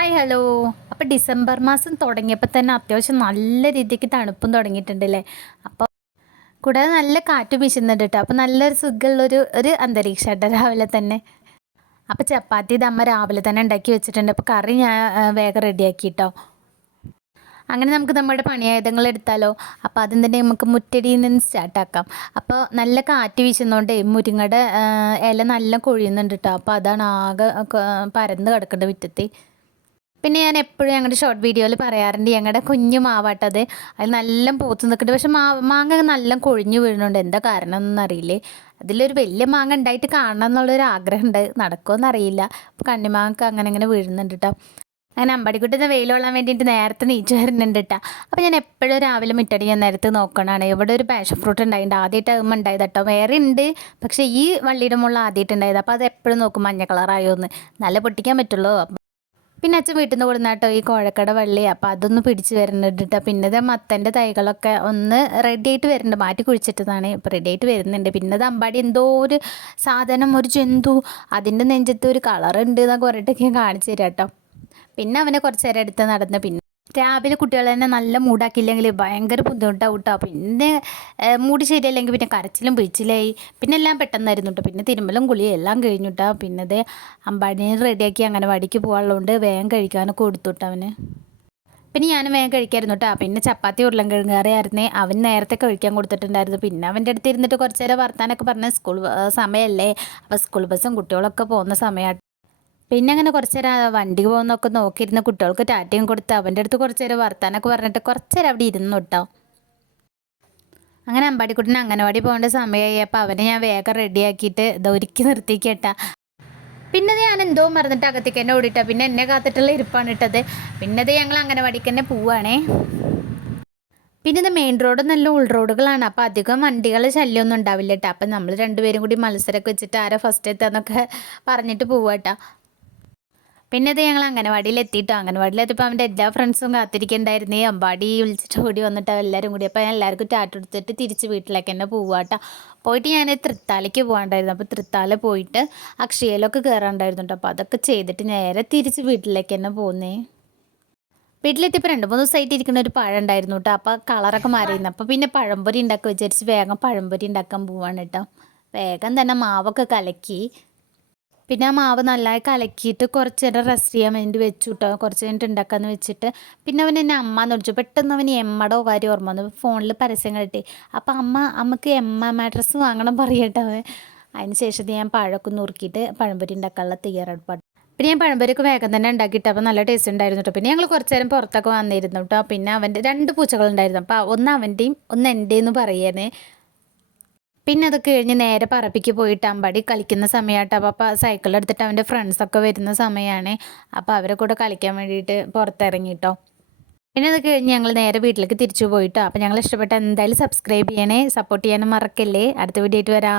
Hi hello അപ്പോൾ December മാസം തുടങ്ങിയപ്പോൾ തന്നെ അത്യാവശ്യം നല്ല രീതിക്ക് തണുപ്പും തുടങ്ങിയിട്ടുണ്ടല്ലേ? അപ്പോൾ കൂടാതെ നല്ല കാറ്റ് വീശുന്നുണ്ട് കേട്ടോ അപ്പോൾ നല്ലൊരു സുഖമുള്ളൊരു ഒരു അന്തരീക്ഷം കേട്ടോ രാവിലെ തന്നെ. അപ്പോൾ ചപ്പാത്തി ഇത് അമ്മ രാവിലെ തന്നെ ഉണ്ടാക്കി വെച്ചിട്ടുണ്ട്. അപ്പോൾ കറി ഞാൻ വേഗം റെഡിയാക്കി കേട്ടോ അങ്ങനെ നമുക്ക് നമ്മുടെ പണിയായുധങ്ങൾ എടുത്താലോ? അപ്പോൾ ആദ്യം തന്നെ നമുക്ക് മുറ്റടിയിൽ നിന്ന് സ്റ്റാർട്ടാക്കാം അപ്പോൾ നല്ല കാറ്റ് വീശുന്നതുകൊണ്ട് മുരിങ്ങയുടെ ഇല നല്ല കൊഴിയുന്നുണ്ട് കേട്ടോ അപ്പോൾ അതാണ് ആകെ പരന്ന് കിടക്കേണ്ടത് മുറ്റത്ത്. പിന്നെ ഞാൻ എപ്പോഴും ഞങ്ങളുടെ ഷോർട്ട് വീഡിയോയിൽ പറയാറുണ്ട് ഞങ്ങളുടെ കുഞ്ഞു മാവാട്ടത് അത്. നല്ല പൂത്ത് നിൽക്കുന്നുണ്ട് പക്ഷെ മാ മാങ്ങ നല്ല കൊഴിഞ്ഞു വീഴുന്നുണ്ട് എന്താ കാരണം ഒന്നും അറിയില്ലേ. അതിലൊരു വലിയ മാങ്ങ ഉണ്ടായിട്ട് കാണണം എന്നുള്ളൊരു ആഗ്രഹം ഉണ്ട് നടക്കുമെന്ന് അറിയില്ല. അപ്പോൾ കണ്ണിമാങ്ങക്ക് അങ്ങനെ അങ്ങനെ വീഴുന്നുണ്ട് കേട്ടോ അങ്ങനെ അമ്പടിക്കുട്ടിന്ന് വെയിൽ കൊള്ളാൻ വേണ്ടിയിട്ട് നേരത്തെ നീച്ചു വരുന്നുണ്ട് കേട്ടോ അപ്പോൾ ഞാൻ എപ്പോഴും രാവിലെ മിറ്റടി ഞാൻ നേരത്തെ നോക്കണതാണ് ഇവിടെ ഒരു പാഷൻ ഫ്രൂട്ട് ഉണ്ടായിട്ടുണ്ട് ആദ്യമായിട്ട് ആകുമ്പോൾ ഉണ്ടായത് കേട്ടോ വേറെ ഉണ്ട് പക്ഷേ ഈ വള്ളിയുടെ മുകളിൽ ആദ്യമായിട്ട് ഉണ്ടായത് അപ്പോൾ അത് എപ്പോഴും നോക്കും മഞ്ഞ കളറായോ എന്ന് നല്ല പൊട്ടിക്കാൻ പറ്റുള്ളൂ. പിന്നെ അച്ഛൻ വീട്ടിൽ നിന്ന് കൊടുന്ന കേട്ടോ ഈ കോഴക്കട വള്ളി. അപ്പോൾ അതൊന്ന് പിടിച്ച് വരുന്നുണ്ട് പിന്നെ ഇത് മത്തന്റെ തൈകളൊക്കെ ഒന്ന് റെഡി ആയിട്ട് വരുന്നുണ്ട് മാറ്റി കുഴിച്ചിട്ടതാണ്. ഇപ്പോൾ റെഡി ആയിട്ട് വരുന്നുണ്ട്. പിന്നെ അത് അമ്പാടി എന്തോ ഒരു സാധനം ഒരു ജന്തു. അതിന്റെ നെഞ്ചത്ത് ഒരു കളറുണ്ട് എന്നൊക്കെ പറഞ്ഞിട്ടൊക്കെ കാണിച്ചു തരാം കേട്ടോ. പിന്നെ അവനെ കുറച്ച് നേരം എടുത്ത് നടന്ന് പിന്നെ രാവിലെ കുട്ടികൾ തന്നെ നല്ല മൂടാക്കിയില്ലെങ്കിൽ ഭയങ്കര ബുദ്ധിമുട്ടാവും കേട്ടോ പിന്നെ മൂടി ശരിയല്ലെങ്കിൽ പിന്നെ കരച്ചിലും പിഴിച്ചിലായി പിന്നെ എല്ലാം പെട്ടെന്നായിരുന്നു കേട്ടോ പിന്നെ തിരുമ്പലും കുളിയും എല്ലാം കഴിഞ്ഞു കേട്ടോ പിന്നെ ഇത് അമ്പാടിനെ റെഡിയാക്കി അങ്ങനെ വടിക്ക് പോകാനുള്ളതുകൊണ്ട് വേഗം കഴിക്കാനൊക്കെ കൊടുത്തു കേട്ടോ അവന്. പിന്നെ ഞാൻ വേഗം കഴിക്കായിരുന്നു കേട്ടോ പിന്നെ ചപ്പാത്തി ഉരുളൻകിഴങ്ങ് കറിയായിരുന്നേ അവൻ നേരത്തെ കഴിക്കാൻ കൊടുത്തിട്ടുണ്ടായിരുന്നു. പിന്നെ അവന്റെ അടുത്ത് ഇരുന്നിട്ട് കുറച്ച് നേരം വർത്താനൊക്കെ പറഞ്ഞ സ്കൂൾ സമയമല്ലേ അപ്പോൾ സ്കൂൾ ബസ്സും കുട്ടികളൊക്കെ പോകുന്ന സമയമാണ് പിന്നെ അങ്ങനെ കുറച്ച് നേരം വണ്ടി പോകുന്നൊക്കെ നോക്കിയിരുന്ന കുട്ടികൾക്ക് ടാറ്റയും കൊടുത്ത് അവന്റെ അടുത്ത് കുറച്ച് നേരം വർത്താനൊക്കെ പറഞ്ഞിട്ട് കുറച്ച് നേരം അവിടെ ഇരുന്നു കേട്ടോ അങ്ങനെ അമ്പാടിക്കുട്ടിന് അംഗനവാടി പോകേണ്ട സമയമായി അപ്പോൾ അവനെ ഞാൻ വേഗം റെഡിയാക്കിയിട്ട് ഇതൊരുക്കി നിർത്തിക്കേട്ടാ. പിന്നെ ഞാൻ എന്തോ മറന്നിട്ട് അകത്തേക്ക് തന്നെ ഓടിയിട്ടാ പിന്നെ എന്നെ കാത്തിട്ടുള്ള ഇരിപ്പാണ് ഇട്ടത് പിന്നെ അത് ഞങ്ങൾ അംഗനവാടിക്ക് തന്നെ പോവാണേ. പിന്നെ ഇത് മെയിൻ റോഡ് നല്ല ഉൾ റോഡുകളാണ് അപ്പോൾ അധികം വണ്ടികൾ ശല്യമൊന്നും ഉണ്ടാവില്ല കേട്ടോ അപ്പം നമ്മൾ രണ്ടുപേരും കൂടി മത്സരമൊക്കെ വെച്ചിട്ട് ആരാ ഫസ്റ്റ് എത്താന്നൊക്കെ പറഞ്ഞിട്ട് പോവാട്ടോ പിന്നെ ഇത് ഞങ്ങൾ അംഗനവാടിയിൽ എത്തിയിട്ടോ അംഗനവാടിയിലെത്തിയപ്പോൾ അവന്റെ എല്ലാ ഫ്രണ്ട്സും കാത്തിരിക്കണ്ടായിരുന്നേ. അമ്പാടി വിളിച്ചിട്ട് ഓടി വന്നിട്ട് എല്ലാവരും കൂടി. അപ്പോൾ ഞാൻ എല്ലാവർക്കും ടാറ്റ എടുത്തിട്ട് തിരിച്ച് വീട്ടിലേക്ക് തന്നെ പോവാട്ടോ. പോയിട്ട് ഞാൻ തൃത്താലയ്ക്ക് പോകാണ്ടായിരുന്നു അപ്പോൾ തൃത്താല പോയിട്ട് അക്ഷയയിലൊക്കെ കയറാണ്ടായിരുന്നു കേട്ടോ അപ്പോൾ അതൊക്കെ ചെയ്തിട്ട് നേരെ തിരിച്ച് വീട്ടിലേക്ക് തന്നെ പോകുന്നേ വീട്ടിലെത്തിയപ്പോൾ രണ്ട് മൂന്ന് ദിവസമായിട്ട് ഇരിക്കുന്ന ഒരു പഴം ഉണ്ടായിരുന്നു കേട്ടോ അപ്പോൾ കളറൊക്കെ മാറിയിരുന്നു. അപ്പോൾ പിന്നെ പഴംപൊരി ഉണ്ടാക്കുക വിചാരിച്ച് വേഗം പഴംപൊരി ഉണ്ടാക്കാൻ പോവാണ് കേട്ടോ വേഗം തന്നെ മാവൊക്കെ കലക്കി പിന്നെ ആ മാവ് നല്ലതായി കലക്കിയിട്ട് കുറച്ച് നേരം റെസ്റ്റ് ചെയ്യാൻ വേണ്ടി വെച്ചു കേട്ടോ കുറച്ച് കഴിഞ്ഞിട്ട് ഉണ്ടാക്കാന്ന് വെച്ചിട്ട്. പിന്നെ അവൻ എന്നെ അമ്മ എന്ന് വിളിച്ചു. പെട്ടെന്ന് അവന് എമ്മടോ കാര്യം ഓർമ്മ വന്നു. ഫോണിൽ പരസ്യം കിട്ടി അപ്പോൾ അമ്മ അമ്മയ്ക്ക് എമ്മ മാട്രസ് വാങ്ങണം പറയട്ടെ അവൻ. അതിന് ശേഷം ഞാൻ പഴമൊക്കെ നുറുക്കിയിട്ട് പഴംപൊരി ഉണ്ടാക്കാനുള്ള തയ്യാറെടുപ്പാണ്. പിന്നെ ഞാൻ പഴംപൊരിക്ക് വേഗം തന്നെ ഉണ്ടാക്കിയിട്ട് അപ്പോൾ നല്ല ടേസ്റ്റ് ഉണ്ടായിരുന്നു കേട്ടോ പിന്നെ ഞങ്ങൾ കുറച്ച് നേരം പുറത്തൊക്കെ വന്നിരുന്നു കേട്ടോ പിന്നെ അവന്റെ രണ്ട് പൂച്ചകളുണ്ടായിരുന്നു. അപ്പോൾ ഒന്ന് അവന്റെയും ഒന്ന് എന്റെയെന്ന് പറയുന്നേ പിന്നെ അത് കഴിഞ്ഞ് നേരെ പറപ്പിക്ക് പോയിട്ട് അമ്പടി കളിക്കുന്ന സമയമായിട്ട് അപ്പോൾ സൈക്കിൾ എടുത്തിട്ട് അവന്റെ ഫ്രണ്ട്സൊക്കെ വരുന്ന സമയമാണ് അപ്പോൾ അവരെ കൂടെ കളിക്കാൻ വേണ്ടിയിട്ട് പുറത്തിറങ്ങിട്ടോ. പിന്നെ അത് കഴിഞ്ഞ് ഞങ്ങൾ നേരെ വീട്ടിലേക്ക് തിരിച്ചു പോയിട്ടോ. അപ്പോൾ ഞങ്ങൾ ഇഷ്ടപ്പെട്ട എന്തായാലും സബ്സ്ക്രൈബ് ചെയ്യണേ. സപ്പോർട്ട് ചെയ്യാനും മറക്കല്ലേ. അടുത്ത വീഡിയോ ആയിട്ട് വരാം.